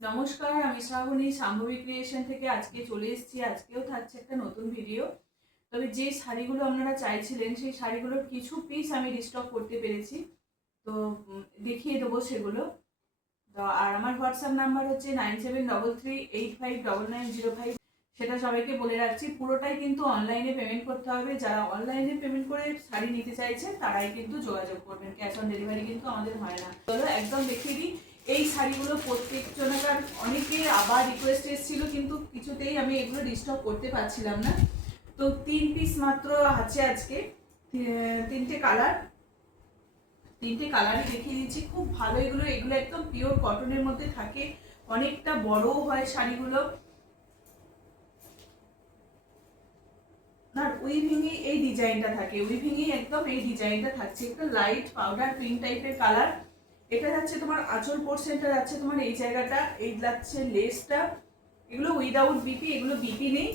নমস্কার, আমি শ্রাবণী শাম্ভবী ক্রিয়েশন থেকে আজকে চলে এসেছি। আজকেও থাকছে একটা নতুন ভিডিও। তবে যে শাড়িগুলো আপনারা চাইছিলেন সেই শাড়িগুলোর কিছু পিস আমি রিস্টক করতে পেরেছি, তো দেখিয়ে দেবো সেগুলো। তো আর আমার হোয়াটসঅ্যাপ নাম্বার হচ্ছে 9733859905। সেটা সবাইকে বলে রাখছি, পুরোটাই কিন্তু অনলাইনে পেমেন্ট করতে হবে। যারা অনলাইনে পেমেন্ট করে শাড়ি নিতে চাইছে তারাই কিন্তু যোগাযোগ করবেন, ক্যাশ অন ডেলিভারি কিন্তু আমাদের হয় না। চলো একদম দেখিয়ে দিই। এই শাড়িগুলো প্রত্যেকজনকার অনেকে আবার রিকোয়েস্ট এসেছিল, কিন্তু কিছুতেই আমি এগুলো রিস্টক করতে পারছিলাম না। তো 3 পিস মাত্র আছে আজকে, তিনটে কালারই দেখিয়ে দিচ্ছি। খুব ভালো এগুলো এগুলো একদম পিওর কটনের মধ্যে থাকে, অনেকটা বড়ও হয় শাড়িগুলো। আর উইভিংয়ে এই ডিজাইনটা থাকে, উইভিংয়ে একদম এই ডিজাইনটা থাকছে। একটা লাইট পাউডার পিঙ্ক টাইপের কালার। এটা যাচ্ছে তোমার আঁচল পোর্শনটা, যাচ্ছে তোমার এই জায়গাটা, এই যাচ্ছে লেসটা। এগুলো উইদাউট বিপি, এগুলো বিপি নেই।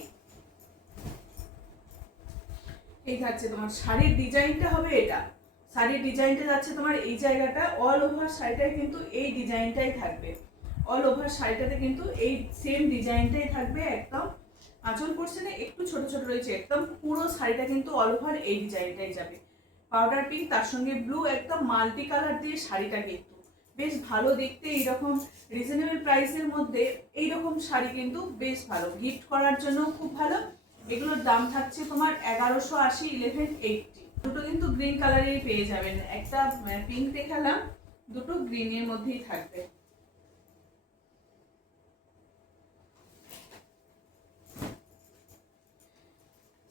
এই যাচ্ছে তোমার শাড়ির ডিজাইনটা হবে এটা। শাড়ির ডিজাইনটা যাচ্ছে তোমার এই জায়গাটা, অল ওভার শাড়িটায় কিন্তু এই ডিজাইনটাই থাকবে। অল ওভার শাড়িটাতে কিন্তু এই সেম ডিজাইনটাই থাকবে একদম। আঁচল পোর্শনে একটু ছোট ছোট রয়েছে, একদম পুরো শাড়িটা কিন্তু অল ওভার এই ডিজাইনটাই যাবে। পাউডার পিঙ্ক, তার সঙ্গে ব্লু, একদম মাল্টি কালার দিয়ে শাড়িটা কিন্তু বেশ ভালো দেখতে। এইরকম রিজনেবল প্রাইসের মধ্যে এইরকম শাড়ি কিন্তু বেশ ভালো, গিফট করার জন্য খুব ভালো। এগুলোর দাম থাকছে তোমার 1180, 1180। দুটো কিন্তু গ্রিন কালারেরই পেয়ে যাবেন, একটা পিঙ্ক দেখালাম, দুটো গ্রিনের মধ্যেই থাকবে।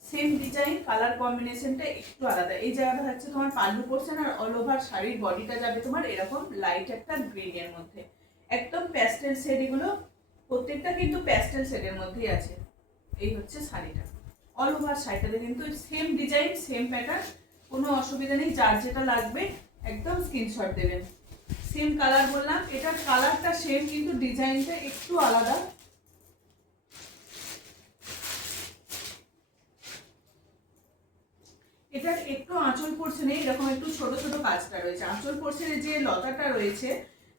সেম ডিজাইন, কালার কম্বিনেশনটা একটু আলাদা। এই জায়গাটা থাকছে তোমার পাল্লু পোর্শন, আর অল ওভার শাড়ির বডিটা যাবে তোমার এরকম লাইট একটা গ্রিনের মধ্যে, একদম প্যাস্টেল শেড। এগুলো প্রত্যেকটা কিন্তু প্যাস্টেল শেডের মধ্যেই আছে। এই হচ্ছে শাড়িটা, অল ওভার শাড়িটাতে কিন্তু সেম ডিজাইন, সেম প্যাটার্ন, কোনো অসুবিধা নেই। যার যেটা লাগবে একদম স্ক্রিনশট দেবেন। সেম কালার বললাম, এটার কালারটা সেম কিন্তু ডিজাইনটা একটু আলাদা। এটার একটু আঁচল পোর্শনে এরকম একটু ছোট ছোট কাজটা রয়েছে। আঁচল পোর্শনে যে লতাটা রয়েছে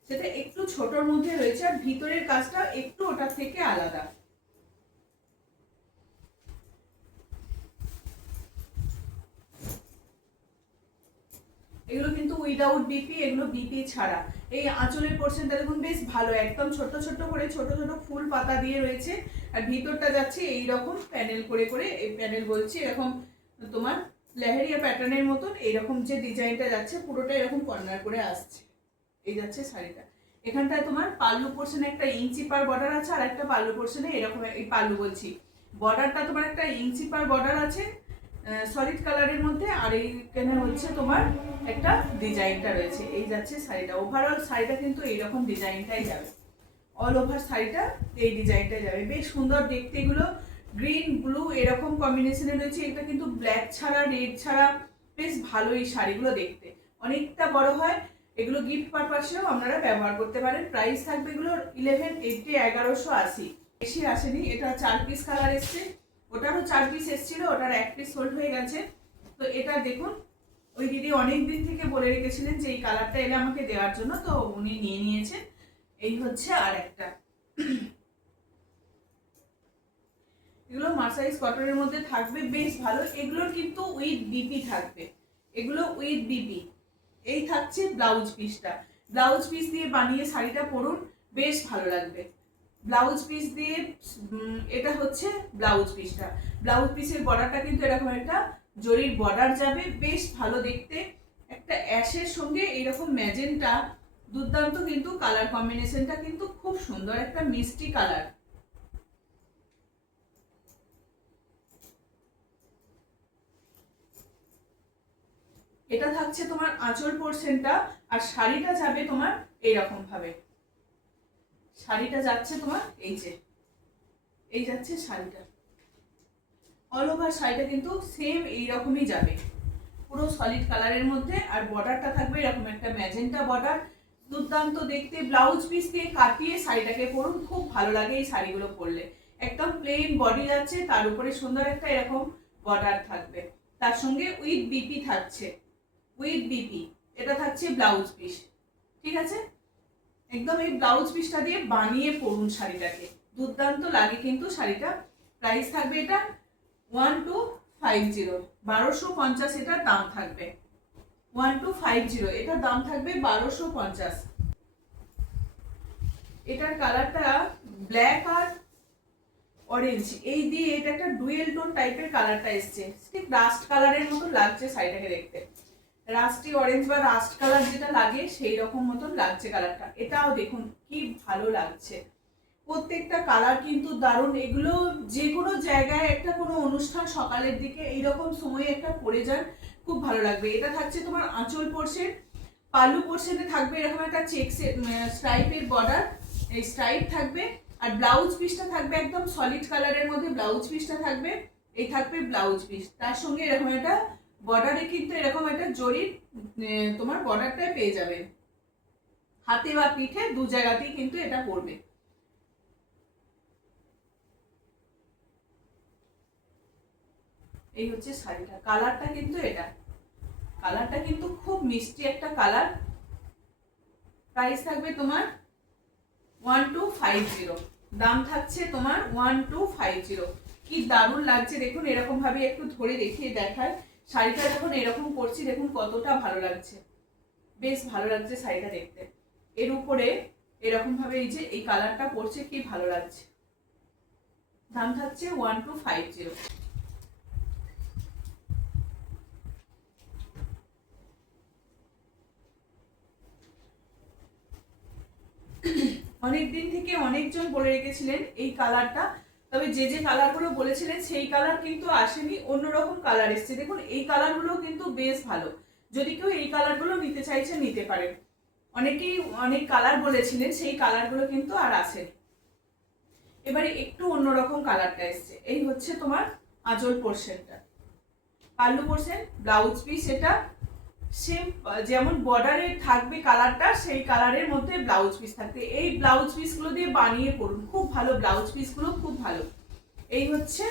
সেটা একটু ছোটর মধ্যে রয়েছে, আর ভিতরের কাজটা একটু ওটার থেকে আলাদা। এগুলো কিন্তু উইদাউট বিপি, এগুলো বিপি ছাড়া। এই আঁচলের পোর্শনটা দেখুন বেশ ভালো, একদম ছোট ছোট করে ছোট ছোট ফুল পাতা দিয়ে রয়েছে। আর ভিতরটা যাচ্ছে এইরকম প্যানেল করে করে, এই প্যানেল বলছি এরকম তোমার লেহেরিয়া প্যাটার্নের মতন। এইরকম যে ডিজাইনটা যাচ্ছে পুরোটা এরকম কর্নার করে আসছে। এই যাচ্ছে শাড়িটা। এখানটায় তোমার পাল্লু পোর্শনে একটা ইঞ্চি পার বর্ডার আছে, আর একটা পাল্লু পোর্শনে এরকম, এই পাল্লু বলছি বর্ডারটা তোমার একটা ইঞ্চি পার বর্ডার আছে সলিড কালারের মধ্যে। আর এইখানে হচ্ছে তোমার একটা ডিজাইনটা রয়েছে। এই যাচ্ছে শাড়িটা, ওভারঅল শাড়িটা কিন্তু এইরকম ডিজাইনটাই যাবে। অল ওভার শাড়িটা এই ডিজাইনটাই যাবে, বেশ সুন্দর দেখতে। এগুলো গ্রিন ব্লু এরকম কম্বিনেশনে রয়েছে। এটা কিন্তু ব্ল্যাক ছাড়া, রেড ছাড়া বেশ ভালো এই শাড়িগুলো দেখতে, অনেকটা বড় হয়। এগুলো গিফট পারপাসেও আপনারা ব্যবহার করতে পারেন। প্রাইস থাকবে এগুলোর 1180, 1180, বেশি আসেনি। এটা 4 পিস কালার এসছে, ওটারও 4 পিস এসেছিল, ওটার 1 পিস সোল্ড হয়ে গেছে। তো এটা দেখুন, ওই দিদি অনেক দিন থেকে বলে রেখেছিলেন যে এই কালারটা এলে আমাকে দেওয়ার জন্য, তো উনি নিয়ে নিয়েছেন। এই হচ্ছে আর একটা। এগুলো মার্সারাইজ কটনের মধ্যে থাকবে, বেশ ভালো। এগুলোর কিন্তু উইথ বিপি থাকবে, এগুলো উইথ বিপি। এই থাকছে ব্লাউজ পিসটা, ব্লাউজ পিস দিয়ে বানিয়ে শাড়িটা পরুন, বেশ ভালো লাগবে। ব্লাউজ পিস দিয়ে এটা হচ্ছে ব্লাউজ পিসটা। ব্লাউজ পিসের বর্ডারটা কিন্তু এরকম একটা জরির বর্ডার যাবে, বেশ ভালো দেখতে। একটা অ্যাশের সঙ্গে এইরকম ম্যাজেন্টা, দুর্দান্ত কিন্তু কালার কম্বিনেশনটা কিন্তু খুব সুন্দর, একটা মিষ্টি কালার। এটা থাকছে তোমার আঁচল পোর্শনটা, আর শাড়িটা যাবে তোমার এইরকম ভাবে। শাড়িটা যাচ্ছে তোমার এই যে, এই যাচ্ছে শাড়িটা। অল ওভার শাড়িটা কিন্তু সেম এইরকমই যাবে, পুরো সলিড কালারের মধ্যে। আর বর্ডারটা থাকবে এরকম একটা ম্যাজেন্টা বর্ডার, দুর্দান্ত দেখতে। ব্লাউজ পিস দিয়ে কাটিয়ে শাড়িটাকে পরুন, খুব ভালো লাগে এই শাড়িগুলো পরলে। একদম প্লেন বডি যাচ্ছে, তার উপরে সুন্দর একটা এরকম বর্ডার থাকবে, তার সঙ্গে উইথ বিপি থাকছে, উইথ বিপি। এটা থাকছে ব্লাউজ পিস, ঠিক আছে। একদম এই ব্লাউজ পিসটা দিয়ে বানিয়ে পরুন শাড়িটাকে, দুর্দান্ত লাগে কিন্তু শাড়িটা। প্রাইস থাকবে এটা 1250, 1250 এটার দাম থাকবে। 1250 এটার দাম থাকবে 1250। এটার কালারটা ব্ল্যাক আর অরেঞ্জ এই দিয়ে এটা একটা ডুয়েল টোন টাইপের কালারটা এসছে, ঠিক রাস্ট কালারের মতো লাগছে শাড়িটাকে দেখতে। রাস্টি অরেঞ্জ বা রাস্ট কালার যেটা লাগে সেই রকম মতন লাগছে কালারটা। এটাও দেখুন কি ভালো লাগছে, প্রত্যেকটা কালার কিন্তু দারুণ। এগুলো যে কোনো জায়গায় একটা কোনো অনুষ্ঠান সকালের দিকে এইরকম সময়ে একটা পরে যান, খুব ভালো লাগবে। এটা থাকছে তোমার আঁচল পোর্শন, পাল্লু পোর্শনে থাকবে এরকম একটা চেকস স্ট্রাইপের বর্ডার, এই স্ট্রাইপ থাকবে। আর ব্লাউজ পিসটা থাকবে একদম সলিড কালারের মধ্যে, ব্লাউজ পিসটা থাকবে, এই থাকবে ব্লাউজ পিস। তার সঙ্গে এরকম একটা বর্ডারে কিন্তু এরকম একটা জরির তোমার বর্ডারটাই পেয়ে যাবে, হাতে বা পিঠে দু জায়গাতেই কিন্তু এটা পড়বে। এই হচ্ছে শাড়িটা, কালারটা কিন্তু এটা, কালারটা কিন্তু খুব মিষ্টি একটা কালার। প্রাইস থাকবে তোমার 1250, দাম থাকছে তোমার 1250। কি দারুণ লাগছে দেখুন, এরকম ভাবে একটু ধরে দেখিয়ে দেখায় শাড়িটা যখন এরকম করছি দেখুন কতটা ভালো লাগছে, বেশ ভালো লাগছে শাড়িটা দেখতে। এর উপরে এরকম ভাবে এই যে এই কালারটা পড়ছে কি ভালো লাগছে। দাম থাকছে 1250। অনেকদিন থেকে অনেকজন বলে রেখেছিলেন এই কালারটা, তবে যে যে কালারগুলো বলেছিলেন সেই কালার কিন্তু আসেনি, অন্যরকম কালার এসছে। দেখুন এই কালারগুলো কিন্তু বেশ ভালো, যদি কেউ এই কালারগুলো নিতে চাইছে নিতে পারেন। অনেকেই অনেক কালার বলেছিলেন, সেই কালারগুলো কিন্তু আর আসেনি। এবারে একটু অন্যরকম কালারটা এসছে। এই হচ্ছে তোমার আঁচল পোর্শনটা, পাল্লু পোর্শন, ব্লাউজ পিস এটা সেম যেমন বর্ডারে থাকবে কালারটা, সেই কালারের মধ্যে ব্লাউজ পিস থাকবে। এই ব্লাউজ পিসগুলো দিয়ে বানিয়ে পড়ুন, খুব ভালো ব্লাউজ পিসগুলো, খুব ভালো। এই হচ্ছে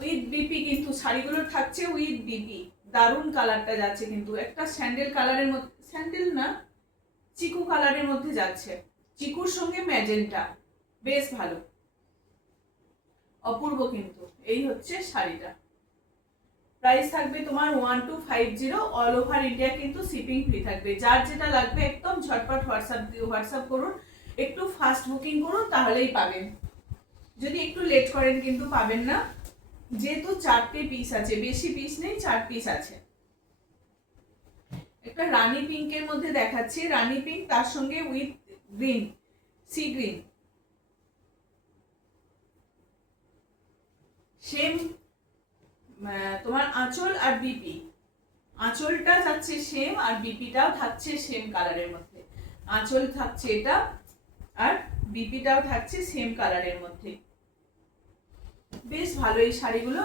উইথ বিপি, কিন্তু শাড়িগুলো থাকছে উইথ বিপি, দারুণ কালারটা যাচ্ছে কিন্তু একটা স্যান্ডেল কালারের মধ্যে, স্যান্ডেল না চিকু কালারের মধ্যে যাচ্ছে, চিকুর সঙ্গে ম্যাজেন্টা, বেশ ভালো, অপূর্ব কিন্তু। এই হচ্ছে শাড়িটা, প্রাইস থাকবে তোমার 1250, অল ওভার ইন্ডিয়া কিন্তু শিপিং ফ্রি থাকবে। যার যেটা লাগবে একদম ঝটপট হোয়াটসঅ্যাপ করুন, একটু ফাস্ট বুকিং করুন, তাহলেই পাবেন। যদি একটু লেট করেন কিন্তু পাবেন না, যেহেতু 4টে পিস আছে, বেশি পিস নেই, 4 পিস আছে। একটা রানী পিঙ্কের মধ্যে দেখাচ্ছি, রানী পিঙ্ক তার সঙ্গে with green, sea green, same তোমার আঁচল আর বিপি, আঁচলটা থাকছে সেম আর বিপিটাও থাকছে সেম কালারের মধ্যে। আঁচল থাকছে এটা আর বিপিটাও থাকছে সেম কালারের মধ্যে, বেশ ভালো এই শাড়িগুলো।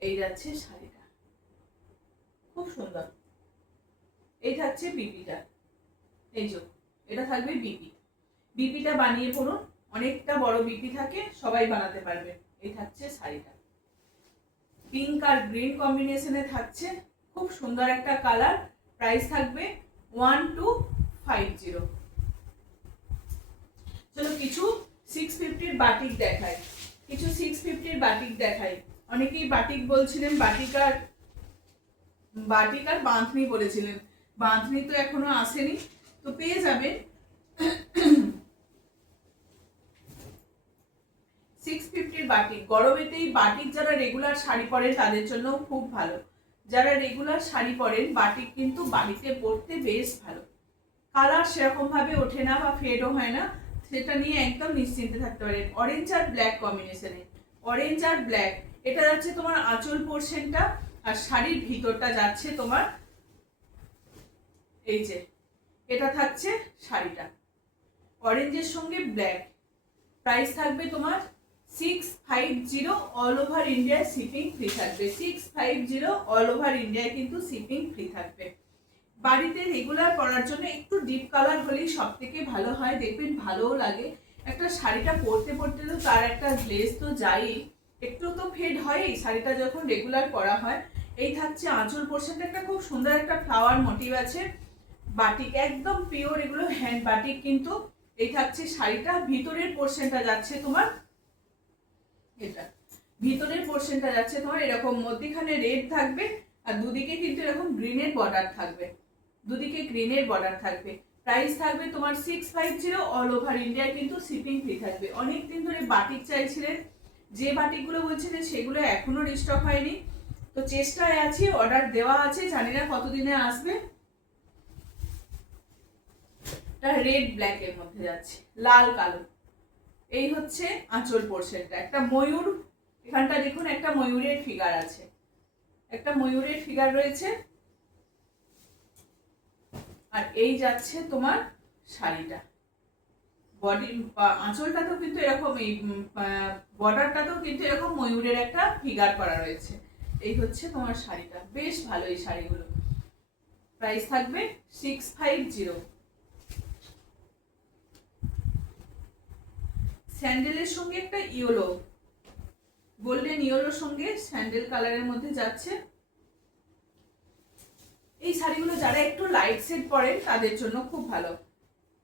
এই যাচ্ছে শাড়িটা, খুব সুন্দর। এই থাকছে বিপিটা, এই যে এটা থাকবে বিপি, বিপিটা বানিয়ে পড়ুন, অনেকটা বড় বিপি থাকে, সবাই বানাতে পারবে। এই থাকছে শাড়িটা, পিঙ্ক আর গ্রিন কম্বিনেশনে থাকছে, খুব সুন্দর একটা কালার। প্রাইস থাকবে 1250। চলো কিছু 650 বাটিক দেখাই, কিছু 650 বাটিক দেখাই। অনেকেই বাটিক বলছিলেন, বাটিক আর বাঁধনি বলেছিলেন, বাঁধনি তো এখনো আসেনি, তো পেয়ে যাবেন। 650 বাটিক, গরমেতেই বাটিক যারা রেগুলার শাড়ি পরেন তাদের জন্য খুব ভালো। যারা রেগুলার শাড়ি পরেন বাটিক কিন্তু বাড়িতে পরতে বেশ ভালো, কালার সেরকম ভাবে ওঠে না বা ফেডও হয় না, সেটা নিয়ে একদম নিশ্চিন্তে থাকতে পারেন। অরেঞ্জ আর ব্ল্যাক কম্বিনেশনে, অরেঞ্জ আর ব্ল্যাক, এটা যাচ্ছে তোমার আঁচল পোর্শনটা, আর শাড়ির ভিতরটা যাচ্ছে তোমার এই যে এটা থাকছে শাড়িটা, অরেঞ্জের সঙ্গে ব্ল্যাক। প্রাইস থাকবে তোমার 650, all over India shipping free থাকবে। 650 অল ওভার ইন্ডিয়া কিন্তু শিপিং ফ্রি থাকবে। বাড়িতে রেগুলার পরার জন্য একটু ডিপ কালার হলেই সব থেকে ভালো হয়, দেখবেন ভালোও লাগে। একটা শাড়িটা পরতে পরতে তো তার একটা গ্লেজ তো যায়ই, একটু তো ফেড হয় শাড়িটা যখন রেগুলার পরা হয়। এই থাকছে আঁচল পোর্শনটা, একটা খুব সুন্দর একটা ফ্লাওয়ার মোটিভ আছে, বাটিক একদম পিওর, এগুলো হ্যান্ড বাটিক কিন্তু। এই থাকছে শাড়িটা, ভিতরের পোর্শনটা যাচ্ছে তোমার এটা, ভিতরের পোর্শনটা যাচ্ছে তোমার এরকম, মধ্যখানে রেড থাকবে আর দুদিকে কিন্তু এরকম গ্রিনের বর্ডার থাকবে, দুদিকে গ্রিনের বর্ডার থাকবে। প্রাইস থাকবে তোমার 650, অল ওভার ইন্ডিয়া কিন্তু শিপিং ফ্রি থাকবে। অনেকদিন ধরে বাটিক চাইছিলেন, যে বাটিকগুলো বলছিলেন সেগুলো এখনো রিস্টক হয়নি, তো চেষ্টায় আছি, অর্ডার দেওয়া আছে, জানি না কতদিনে আসবে। এটা রেড ব্ল্যাক এর মধ্যে যাচ্ছে, লাল কালো। এই হচ্ছে আঁচল পোর্শনটা, একটা ময়ূর, এখানটা দেখুন একটা ময়ূরের ফিগার আছে, একটা ময়ূরের ফিগার রয়েছে। আর এই যাচ্ছে তোমার শাড়িটা, বডি আঁচলটাতেও কিন্তু এরকম, এই বর্ডারটাতেও কিন্তু এরকম ময়ূরের একটা ফিগার করা রয়েছে। এই হচ্ছে তোমার শাড়িটা, বেশ ভালো এই শাড়িগুলো। প্রাইস থাকবে 650। স্যান্ডেলের সঙ্গে একটা ইয়েলো, গোল্ডেন ইয়েলোর সঙ্গে স্যান্ডেল কালারের মধ্যে যাচ্ছে। এই শাড়িগুলো যারা একটু লাইট শেড পরেন তাদের জন্য খুব ভালো।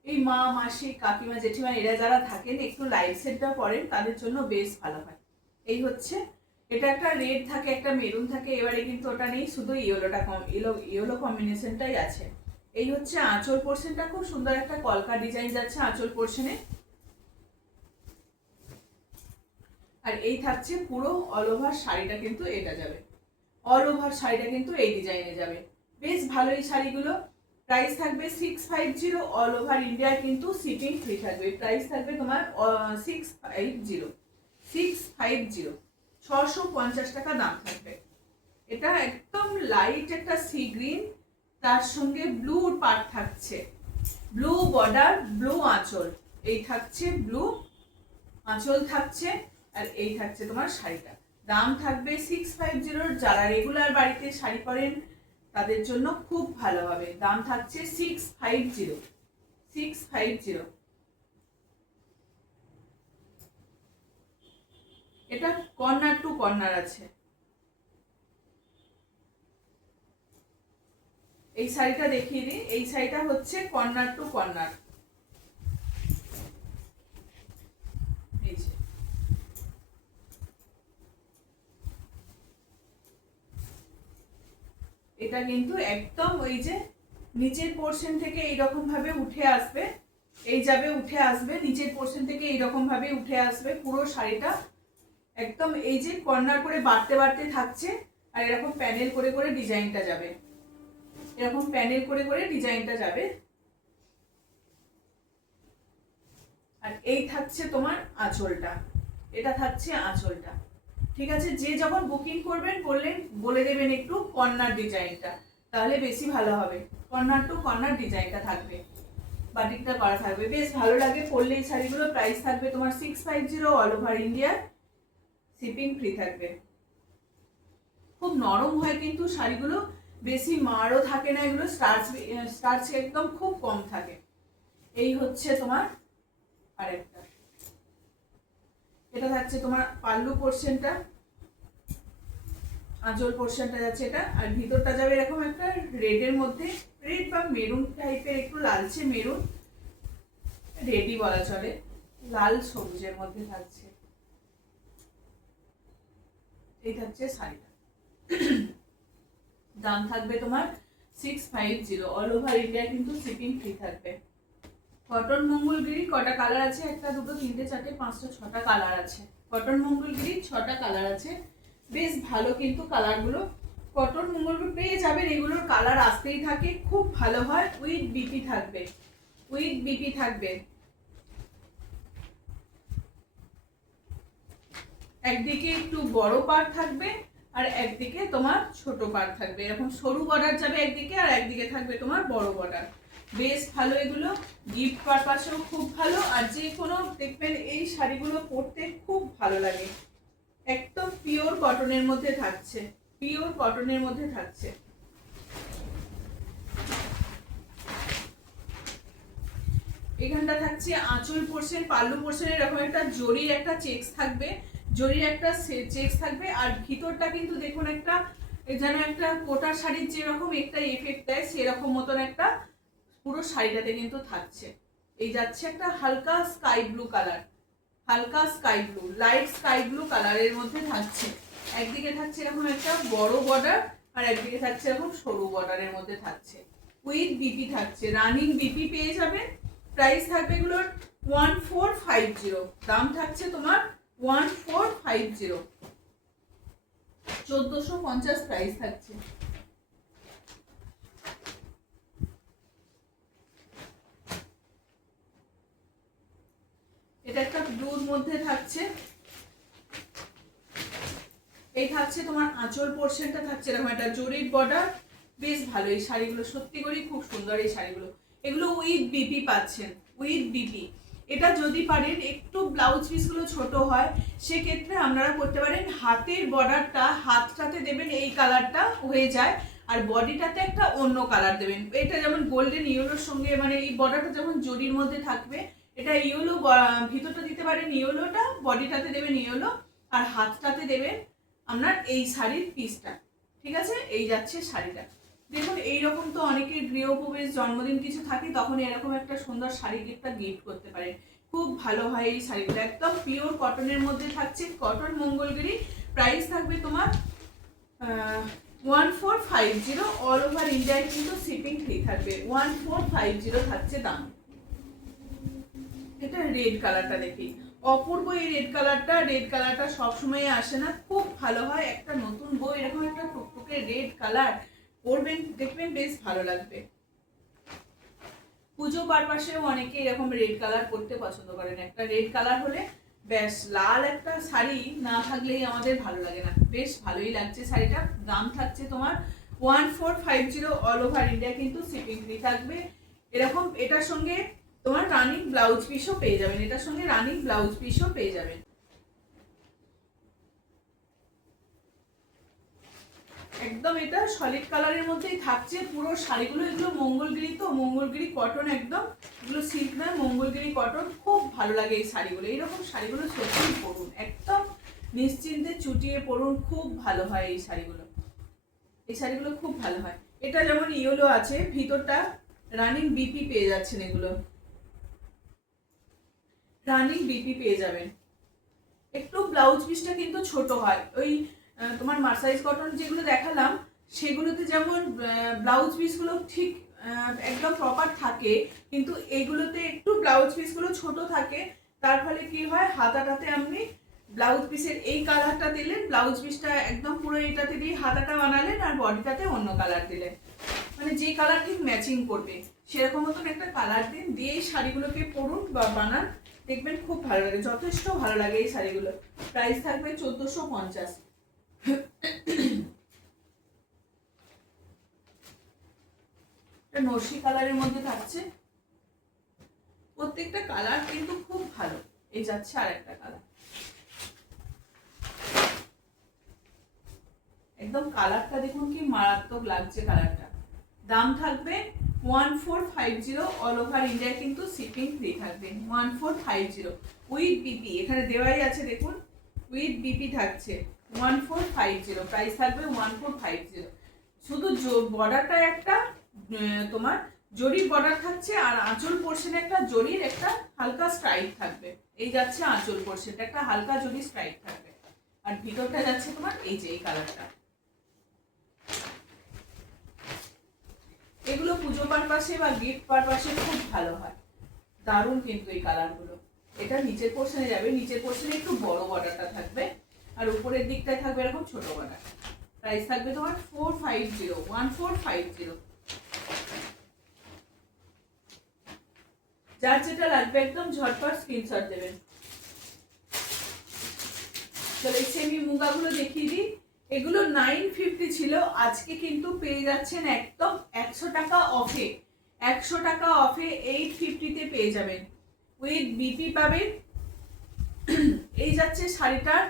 এই মা মাসি কাকিমা জেঠিমা এরা যারা থাকেন একটু লাইট শেডটা পরেন তাদের জন্য বেশ ভালো হয়। এই হচ্ছে, এটা একটা রেড থাকে, একটা মেরুন থাকে, এবারে কিন্তু ওটা নেই, শুধু ইয়েলোটা ইয়েলো কম্বিনেশনটাই আছে। এই হচ্ছে আঁচল পোর্শনটা, খুব সুন্দর একটা কলকা ডিজাইন যাচ্ছে আঁচল পোর্শনে। আর এই থাকছে পুরো অল ওভার শাড়িটা, কিন্তু এটা যাবে, অল ওভার শাড়িটা কিন্তু এই ডিজাইনে যাবে, বেশ ভালো এই শাড়িগুলো। প্রাইস থাকবে 650, অল ওভার ইন্ডিয়া কিন্তু শিপিং ফ্রি থাকবে। প্রাইস থাকবে তোমার 650, 650 টাকা দাম থাকবে। এটা একদম লাইট একটা সি গ্রিন, তার সঙ্গে ব্লু পার্ট থাকছে, ব্লু বর্ডার, ব্লু আঁচল, এই থাকছে ব্লু আঁচল থাকছে। আর এই থাকছে তোমার শাড়িটা, দাম থাকবে 650। যারা রেগুলার বাড়িতে শাড়ি পরেন তাদের জন্য খুব ভালো হবে, দাম থাকছে 650। এটা কর্নার টু কর্নার আছে। এই শাড়িটা দেখিয়ে দিই, এই শাড়িটা হচ্ছে কর্নার টু কর্নার। এই যে এটা কিন্তু একদম ওই যে নিচের পোর্শন থেকে এইরকম ভাবে উঠে আসবে, এই যাবে উঠে আসবে, নিচের পোর্শন থেকে এইরকম ভাবে উঠে আসবে পুরো শাড়িটা, একদম এই যে কর্নার করে বাড়তে বাড়তে থাকছে। আর এরকম প্যানেল করে করে ডিজাইনটা যাবে, এরকম প্যানেল করে করে ডিজাইনটা যাবে। আর এই থাকছে তোমার আঁচলটা, এটা থাকছে আঁচলটা। ঠিক আছে, যে যখন বুকিং করবেন বলে দেবেন একটু কর্নার ডিজাইনটা, তাহলে বেশি ভালো হবে। কর্নার টু কর্নার ডিজাইনটা থাকবে, বাটিকটা করা থাকবে, বেশ ভালো লাগে পরলে এই শাড়িগুলো। প্রাইস থাকবে তোমার 650, all over India shipping free থাকবে। খুব নরম হয় কিন্তু শাড়িগুলো, বেশি মারও থাকে না, এগুলো স্টার্চ একদম খুব কম থাকে। এই হচ্ছে তোমার আরেকটা, এটা থাকছে তোমার পাল্লু পোর্শনটা, আঁচল পোর্শনটা যাচ্ছে এটা, আর ভিতরটা যাবে এরকম একটা রেডের মধ্যে, রেড বা মেরুন টাইপের, একটু লালচে মেরুন, রেডই বলা চলে, লাল সবুজের মধ্যে থাকছে। এই থাকছে শাড়িটা, দাম থাকবে তোমার 650, অল ওভার ইন্ডিয়া কিন্তু শিপিং ফ্রি থাকবে। কটন মঙ্গলগিরি কটা কালার আছে, একটা দুটো তিনটে চারটে পাঁচটা ছটা কালার আছে। কটন মঙ্গলগিরি 6টা কালার আছে, বেশ ভালো কিন্তু কালারগুলো। কটন মঙ্গলগিরি পেয়ে যাবেন, এগুলোর কালার আসতেই থাকে, খুব ভালো হয়। উইথ বিপি থাকবে, উইথ বিপি থাকবে। একদিকে একটু বড় পাড় থাকবে আর একদিকে তোমার ছোট পাড় থাকবে, এরকম সরু বর্ডার যাবে একদিকে আর একদিকে থাকবে তোমার বড় বর্ডার। বেশ ভালো, এগুলো গিফট পারপাসেও খুব ভালো, আর যে কোনো দেখবেন এই শাড়িগুলো পরতে খুব ভালো লাগে। একদম পিওর কটনের মধ্যে থাকছে, পিওর কটনের মধ্যে থাকছে। এখানটা থাকছে আঁচল পোর্শন, পাল্লু পোর্শনে এরকম একটা জরির একটা চেকস থাকবে, জরির একটা চেকস থাকবে। আর ভিতরটা কিন্তু দেখুন একটা এই যেন একটা কোটা শাড়ির যেরকম একটা এফেক্ট দেয় সেরকম মতন একটা পুরো শাড়িটাতে কিন্তু থাকছে। এই যাচ্ছে একটা হালকা স্কাই ব্লু কালার, হালকা sky blue, light sky blue কালারের মধ্যে থাকছে। একদিকে থাকছে এরকম একটা বড় বর্ডার, আর একদিকে থাকছে এরকম সরু বর্ডারের মধ্যে থাকছে। উইথ বিপি থাকছে, রানিং বিপি পেয়ে যাবেন। প্রাইস থাকবে এগুলোর 1450, দাম থাকছে তোমার 1450, 1450 প্রাইস থাকছে। এটা একটা ব্লুর মধ্যে থাকছে। এই থাকছে তোমার আঁচল পোর্শনটা থাকছে এরকম একটা জরির বর্ডার, বেশ ভালো। এই শাড়িগুলো সত্যি করে খুব সুন্দর এই শাড়িগুলো। এগুলো উইথ বিপি পাচ্ছেন, উইথ বিপি। এটা যদি পারেন একটু ব্লাউজ পিসগুলো ছোট হয় সেক্ষেত্রে আপনারা করতে পারেন হাতের বর্ডারটা হাতটাতে দেবেন এই কালারটা হয়ে যায়, আর বডিটাতে একটা অন্য কালার দেবেন। এটা যেমন গোল্ডেন ইয়েলোর সঙ্গে, মানে এই বর্ডারটা যেমন জরির মধ্যে থাকবে, এটা ইয়েলো ভিতরটা দিতে পারেন ইয়েলোটা, বডিটাতে দেবেন ইয়েলো, আর হাতটাতে দেবেন আপনার এই শাড়ির পিসটা। ঠিক আছে, এই যাচ্ছে শাড়িটা। দেখুন এইরকম তো অনেকের গৃহপ্রবেশ জন্মদিন কিছু থাকে, তখন এরকম একটা সুন্দর শাড়ি গিফট করতে পারেন, খুব ভালো হয় এই শাড়িগুলো। একদম পিওর কটনের মধ্যে থাকছে, কটন মঙ্গলগিরি। প্রাইস থাকবে তোমার 1450, অল ওভার ইন্ডিয়ায় কিন্তু শিপিং ফ্রি থাকবে। 1450 থাকছে দাম। এটা রেড কালারটা দেখি, অপূর্ব এই রেড কালারটা সবসময় আসে না, খুব ভালো হয়। একটা নতুন বউ এরকম একটা টুকটুকে রেড কালার পরবেন, দেখবেন বেশ ভালো লাগবে। পুজো পারপাসেও অনেকে এরকম রেড কালার পরতে পছন্দ করেন। একটা রেড কালার হলে বেশ, লাল একটা শাড়ি না থাকলেই আমাদের ভালো লাগে না। বেশ ভালোই লাগছে শাড়িটা। দাম থাকছে তোমার 1450, অল ওভার ইন্ডিয়া কিন্তু শিপিং ফ্রি থাকবে। এরকম এটার সঙ্গে তোমার রানিং ব্লাউজ পিসও পেয়ে যাবেন, এটার সঙ্গে রানিং ব্লাউজ পিসও পেয়ে যাবেন। একদম এটা সলিড কালারের মধ্যেই থাকছে পুরো শাড়িগুলো। এগুলো মঙ্গলগিরি, তো মঙ্গলগিরি কটন, একদম এগুলো সিল্ক নয়, মঙ্গলগিরি কটন। খুব ভালো লাগে এই শাড়িগুলো। এইরকম শাড়িগুলো সত্যিই পরুন, একদম নিশ্চিন্তে চুটিয়ে পরুন, খুব ভালো হয় এই শাড়িগুলো। এই শাড়িগুলো খুব ভালো হয়। এটা যেমন ইয়েলো আছে, ভিতরটা রানিং বিপি পেয়ে যাচ্ছেন, এগুলো রানিং বিপি পেয়ে যাবেন। একটু ব্লাউজ পিসটা কিন্তু ছোট হয়, ওই তোমার মার্সাইজ কটন যেগুলো দেখালাম সেগুলোতে যেমন ব্লাউজ পিসগুলো ঠিক একদম প্রপার থাকে, কিন্তু এইগুলোতে একটু ব্লাউজ পিসগুলো ছোট থাকে। তার ফলে কি হয়, হাতাটাতে আপনি ব্লাউজ পিসের এই কালারটা দিলেন, ব্লাউজ পিসটা একদম পুরো এটাতে দিয়ে হাতাটা বানালেন, আর বডিটাতে অন্য কালার দিলেন, মানে যে কালার ঠিক ম্যাচিং করবে সেরকম মতন একটা কালার দিন, দিয়ে এই শাড়িগুলোকে পরুন বা বানান, দেখবেন খুব ভালো লাগে, যথেষ্ট ভালো লাগে এই শাড়িগুলো। প্রাইস থাকবে 1450। নরসি কালারের মধ্যে থাকছে, প্রত্যেকটা কালার কিন্তু খুব ভালো। এই যাচ্ছে আর একটা কালার, একদম কালারটা দেখুন কি মারাত্মক লাগছে কালারটা। দাম থাকবে 1450, অল ওভার ইন্ডিয়া কিন্তু শিপিং ফ্রি থাকবে। 1450 উইথ বিপি, এখানে দেওয়াই আছে দেখুন, উইথ বিপি থাকছে 1450, প্রাইস থাকবে 1450। শুধু বর্ডারটা একটা তোমার জরির বর্ডার থাকছে, আর আঁচল পোর্শনে একটা জরির একটা হালকা স্ট্রাইপ থাকবে। এই যাচ্ছে আঁচল পোর্শনটা, একটা হালকা জরি স্ট্রাইপ থাকবে, আর ভিতরটা যাচ্ছে তোমার এই যে এই কালারটা। এগুলো পুজো পারপাসে বা গিফট পারপাসে খুব ভালো হয়, দারুণ কিন্তু এই কালারগুলো। এটা নিচের পোর্শনে যাবে, নিচের পোর্শনে একটু বড় বর্ডারটা থাকবে, আর উপরের দিকটায় থাকবে এরকম ছোট বর্ডার। প্রাইস থাকবে তোমার 450, 1450। যার যেটা লাগবে একদম ঝটপট স্ক্রিনশট দেবেন। চলো এই সেমি মুগাগুলো দেখিয়ে দিই। এগুলো 950 ছিল, আজকে কিন্তু পেয়ে যাচ্ছেন একদম 100 টাকা অফে। 100 টাকা অফে 850 পেয়ে যাবেন, উইথ বিপি পাবেন। এই যাচ্ছে শাড়িটার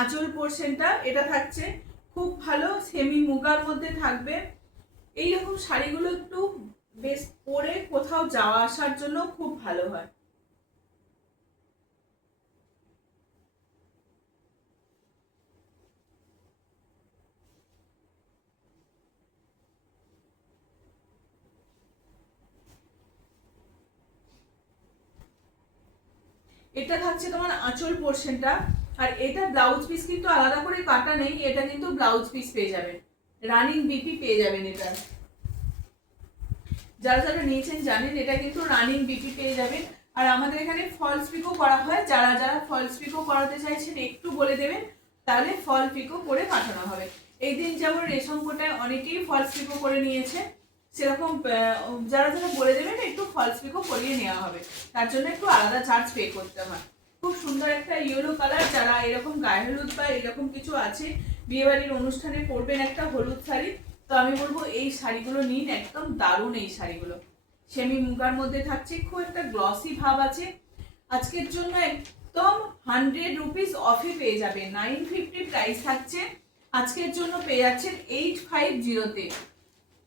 আঁচল পোর্শনটা, এটা থাকছে খুব ভালো সেমি মুগার মধ্যে থাকবে। এইরকম শাড়িগুলো একটু বেশ পরে কোথাও যাওয়া আসার জন্য খুব ভালো হয়। এটা থাকছে তোমার আঁচল পোর্শনটা, আর এটা ব্লাউজ পিস কিন্তু আলাদা করে কাটা নেই, এটা কিন্তু ব্লাউজ পিস পেয়ে যাবেন, রানিং বিপি পেয়ে যাবেন। এটা যারা যারা নিয়েছেন জানেন এটা কিন্তু রানিং বিপি পেয়ে যাবেন। আর আমাদের এখানে ফলস পিকো করা হয়, যারা যারা ফলস পিকো করাতে চাইছেন একটু বলে দেবেন, তাহলে ফল পিকো করে পাঠানো হবে। এই দিন যেমন রেশম কোটায় অনেকেই ফলস পিকো করে নিয়েছে, সেরকম যারা যারা বলে দেবেন একটু ফলস পিকো করিয়ে নেওয়া হবে, তার জন্য একটু আলাদা চার্জ পে করতে হয়। খুব সুন্দর একটা ইয়েলো কালার, যারা এরকম গায়ে হলুদ বা এরকম কিছু আছে বিয়েবাড়ির অনুষ্ঠানে পরবেন একটা হলুদ শাড়ি, তো আমি বলবো এই শাড়িগুলো নিন, একদম দারুণ এই শাড়িগুলো। সেমি মুগার মধ্যে থাকছে, খুব একটা গ্লসি ভাব আছে। আজকের জন্য একদম 100 রুপিস অফে পেয়ে যাবে, 950 প্রাইস থাকছে, আজকের জন্য পেয়ে যাচ্ছেন 850-তে,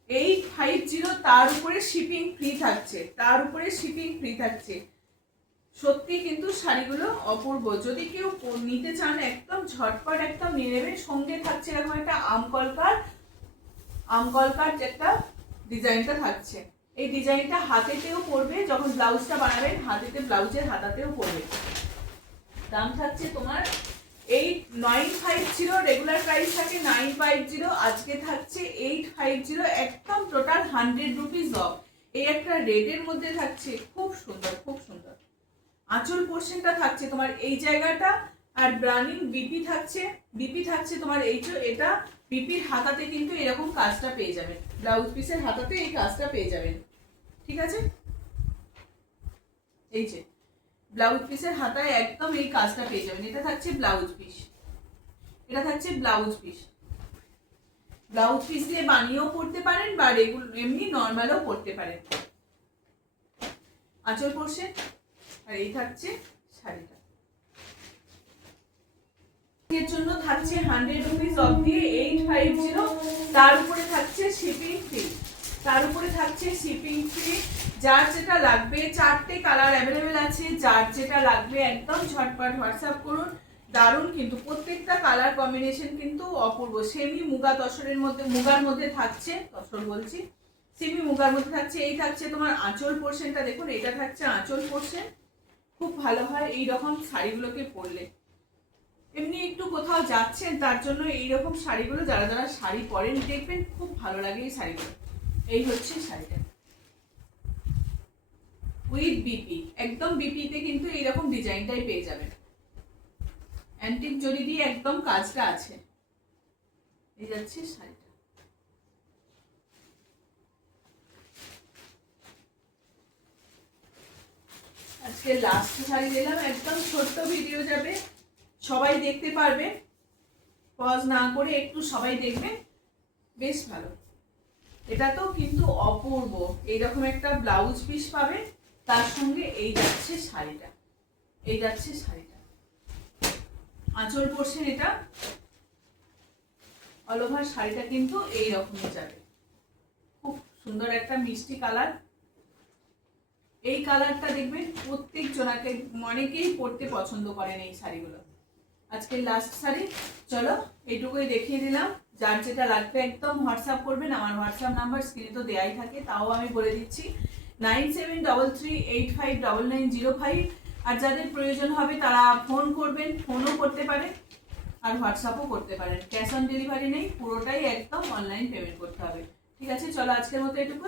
850, তার উপরে শিপিং ফ্রি থাকছে, তার উপরে শিপিং ফ্রি থাকছে। সত্যি কিন্তু শাড়িগুলো অপূর্ব, যদি কেউ নিতে চান একদম ঝটপট একদম নিয়ে নেবেন। সঙ্গে থাকছে এরকম একটা আমকলকার একটা ডিজাইনটা থাকছে, এই ডিজাইনটা হাতেতেও পরবে, যখন ব্লাউজটা বানাবেন হাতেতে ব্লাউজের হাতাতেও পরবে। দাম থাকছে তোমার 950, রেগুলার প্রাইস থাকে 950, আজকে থাকছে 850, একদম টোটাল 100 রুপিস অফ। এই একটা রেডের মধ্যে থাকছে, খুব সুন্দর খুব সুন্দর। আঁচল পোর্শনটা থাকছে তোমার এই জায়গাটা, আর ব্রানিং বিপি থাকছে তোমার এই যে এটা বিপির হাতাতে কিন্তু এরকম কাজটা পেয়ে যাবেন, ব্লাউজ পিসের হাতাতে এই কাজটা পেয়ে যাবেন, ঠিক আছে। এই যে ব্লাউজ পিসের হাতায় একদম এই কাজটা পেয়ে যাবেন, এটা থাকছে ব্লাউজ পিস, এটা থাকছে ব্লাউজ পিস। ব্লাউজ পিস দিয়ে বানিয়েও পরতে পারেন বা এমনি নর্মালও পরতে পারেন। আঁচল পোর্শন, আর এই থাকছে শাড়িটা। এর জন্য থাকছে 100 রুপিস অফ দিয়ে 850, তার উপরে থাকছে শিপিং ফ্রি, তার উপরে থাকছে শিপিং ফ্রি। যার যেটা লাগবে, 4টে কালার অ্যাভেলেবেল আছে, যার যেটা লাগবে একদম ঝটপট হোয়াটসঅ্যাপ করুন। দারুণ কিন্তু প্রত্যেকটা কালার কম্বিনেশন কিন্তু অপূর্ব। সেমি মুগা তসরের মধ্যে, মুগার মধ্যে থাকছে, তসর বলছি, সেমি মুগার মধ্যে থাকছে। এই থাকছে তোমার আঁচল পোর্শনটা, দেখুন এটা থাকছে আঁচল পোর্শন, খুব ভালো হয় এই রকম শাড়িগুলোকে পরলে। এমনি একটু কোথাও যাচ্ছেন তার জন্য এইরকম শাড়িগুলো, যারা যারা শাড়ি পরেন দেখবেন খুব ভালো লাগে এই শাড়িগুলো। এই হচ্ছে শাড়িটা উইথ বিপি, একদম বিপিতে কিন্তু এইরকম ডিজাইনটাই পেয়ে যাবেন, অ্যান্টিক জরি দিয়ে একদম কাজটা আছে। এই যাচ্ছে শাড়িটা। আজকে লাস্ট শাড়ি দিলাম, একদম ছোট্ট ভিডিও যাবে, সবাই দেখতে পারবে, পজ না করে একটু সবাই দেখবে, বেশ ভালো। এটা তো কিন্তু অপূর্ব, এইরকম একটা ব্লাউজ পিস পাবে, তার সঙ্গে এই যাচ্ছে শাড়িটা, এই যাচ্ছে শাড়িটা। আঁচল পোর্শন এটা, অল ওভার শাড়িটা কিন্তু এই রকমই যাবে, খুব সুন্দর একটা মিষ্টি কালার। এই কালারটা দেখবেন প্রত্যেক জনাকে, অনেকেই পরতে পছন্দ করেন এই শাড়িগুলো। আজকে লাস্ট শাড়ি, চলো এইটুকুই দেখিয়ে দিলাম। যার যেটা লাগবে একদম হোয়াটসঅ্যাপ করবেন, আমার হোয়াটসঅ্যাপ নাম্বার স্ক্রিনে তো দেয়াই থাকে, তাও আমি বলে দিচ্ছি 9733859905। আর যাদের প্রয়োজন হবে তারা ফোন করবেন, ফোনও করতে পারেন আর হোয়াটসঅ্যাপও করতে পারেন, ক্যাশ অন ডেলিভারি নেই, পুরোটাই একদম অনলাইন পেমেন্ট করতে হবে, ঠিক আছে। চলো আজকের মতো এটুকু।